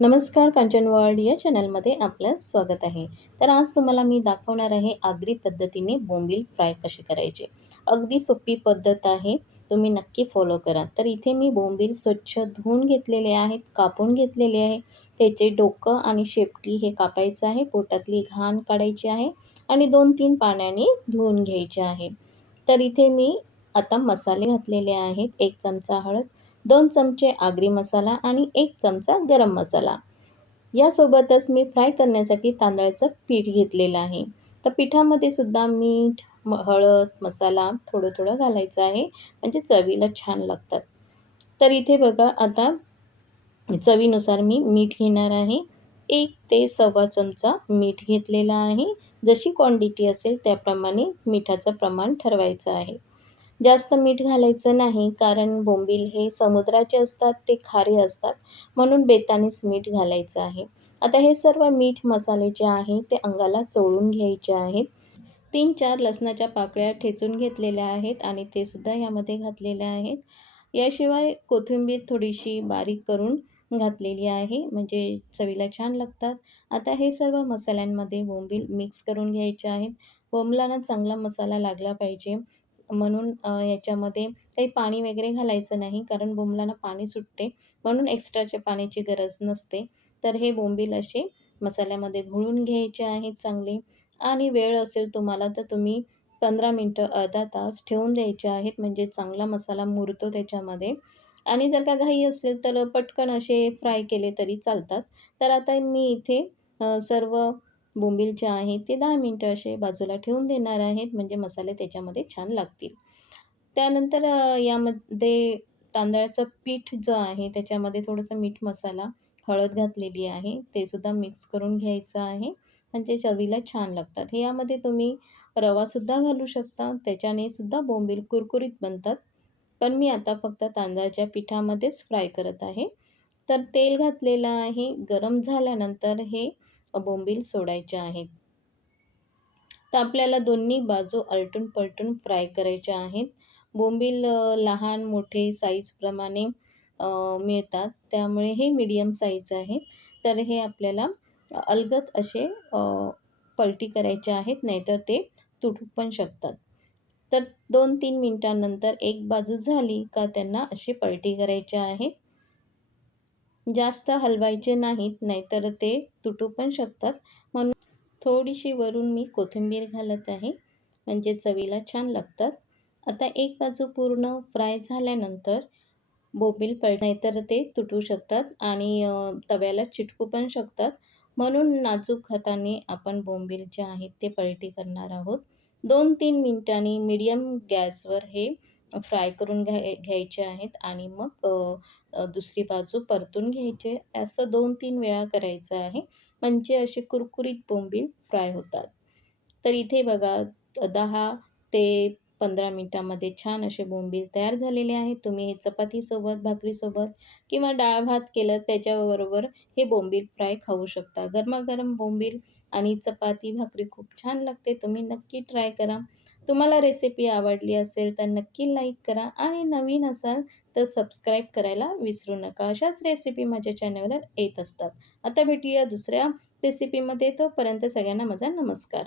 नमस्कार कांचन वर्ल्ड या चॅनलमध्ये आपलं स्वागत आहे. तर आज तुम्हाला मी दाखवणार आहे आगरी पद्धतीने बोंबील फ्राय कसे करायचे. अगदी सोपी पद्धत आहे, तुम्ही नक्की फॉलो करा. तर इथे मी बोंबील स्वच्छ धुवून घेतलेले आहेत, कापून घेतलेले आहे. त्याचे डोकं आणि शेपटी हे कापायचं आहे, पोटातली घाण काढायची आहे आणि 2-3 पाण्याने धुवून घ्यायचे आहे. तर इथे मी आता मसाले घातलेले आहेत. 1 चमचा हळद, 2 चमचे आगरी मसाला आणि 1 चमचा गरम मसाला. यासोबतच मी फ्राय करण्यासाठी तांदळाचं पीठ घेतलेलं आहे. तर पिठामध्ये सुद्धा मीठ, हळद, मसाला थोडं-थोडं घालायचं आहे, म्हणजे चवीला छान लागतात. तर इथे बघा आता चवीनुसार मी मीठ घेणार आहे. 1 ते सव्वा चमचा मीठ घेतलेला आहे. जशी क्वांटिटी असेल त्याप्रमाणे मिठाचं प्रमाण ठरवायचं आहे. जास्त मीठ घालायचं नाही, कारण बोंबील हे समुद्राचे असतात, ते खारे असतात, म्हणून बेतानीच मीठ घालायचं आहे. आता हे सर्व मीठ मसाले जे आहे ते अंगाला चोळून घ्यायचे आहेत. 3-4 लसणाच्या पाकळ्या ठेचून घेतलेल्या आहेत आणि ते सुद्धा यामध्ये घातलेल्या आहेत. याशिवाय कोथिंबीर थोडीशी बारीक करून घातलेली आहे, म्हणजे चवीला छान लागतात. आता हे सर्व मसाल्यांमध्ये बोंबील मिक्स करून घ्यायचे आहेत. बोंबलाला चांगला मसाला लागला पाहिजे, म्हणून याच्यामध्ये काही पाणी वगैरे घालायचं नाही, कारण बोंबलाला पाणी सुटते, म्हणून एक्स्ट्राच्या पाण्याची गरज नसते. तर हे बोंबील असे मसाल्यामध्ये घोळून घ्यायचे आहेत चांगले. आणि वेळ असेल तुम्हाला तर तुम्ही 15 मिनटं, अर्धा तास ठेवून द्यायचे आहेत, म्हणजे चांगला मसाला मुरतो त्याच्यामध्ये. आणि जर का घाई असेल तर पटकन असे फ्राय केले तरी चालतात. तर आता मी इथे सर्व बोंबील जे आहे ते 10 मिनटं असे बाजूला ठेवून देणार आहेत, म्हणजे मसाले त्याच्यामध्ये छान लागतील. त्यानंतर यामध्ये तांदळाचं पीठ जो आहे त्याच्यामध्ये थोडंसं मीठ, मसाला, हळद घातलेली आहे. ते सुद्धा मिक्स करून घ्यायचं आहे, म्हणजे चवीला छान लागतात. यामध्ये तुम्ही रवासुद्धा घालू शकता, त्याच्याने सुद्धा बोंबील कुरकुरीत बनतात. पण मी आता फक्त तांदळाच्या पिठामध्येच फ्राय करत आहे. तर तेल घातलेलं आहे. गरम झाल्यानंतर हे बोंबील सोडायचे आहेत. तर आपल्याला दोन्ही बाजू आलटून-पलटून फ्राय करायच्या आहेत. बोंबील लहान, मोठे साईजप्रमाणे मिळतात. त्यामुळे हे मीडियम साईज आहेत. तर हे आपल्याला अलगद असे पलटी करायचे आहेत, नाहीतर ते तुटू पण शकतात. तर 2-3 मिनिटांनंतर एक बाजू झाली का त्यांना अशी पलटी करायची आहे. जास्त हलवायचे नाहीत, नाहीतर ते तुटू पण शकतात. म्हणून थोडीशी वरून मी कोथिंबीर घालत आहे, म्हणजे चवीला छान लागतात. आता एक बाजू पूर्ण फ्राय झाल्यानंतर बोंबील नाहीतर ते तुटू शकतात आणि तव्याला चिटकू पण शकतात. म्हणून नाजूक हाताने आपण बोंबील जे आहेत ते पलटी करणार आहोत. 2-3 मिनिटांनी मीडियम गॅसवर हे फ्राय करून घ्यायचे आहेत आणि मग दुसरी बाजू परतून घ्यायचे. असं 2-3 वेळा करायचं आहे, म्हणजे असे कुरकुरीत बोंबील फ्राय होतात. तर इथे बघा 10 ते 15 मिनिटामध्ये छान असे बोंबील तयार झालेले आहेत. तुम्ही हे चपातीसोबत, भाकरीसोबत किंवा डाळ-भात केलं त्याच्याबरोबर हे बोंबील फ्राय खाऊ शकता. गरमागरम बोंबील आणि चपाती, भाकरी खूप छान लागते. तुम्ही नक्की ट्राय करा. तुम्हाला रेसिपी आवडली असेल तर नक्की लाईक करा आणि नवीन असाल तर सबस्क्राईब करायला विसरू नका. अशाच रेसिपी माझ्या चॅनलवर येत असतात. आता भेटूया दुसऱ्या रेसिपीमध्ये. तोपर्यंत सगळ्यांना माझा नमस्कार.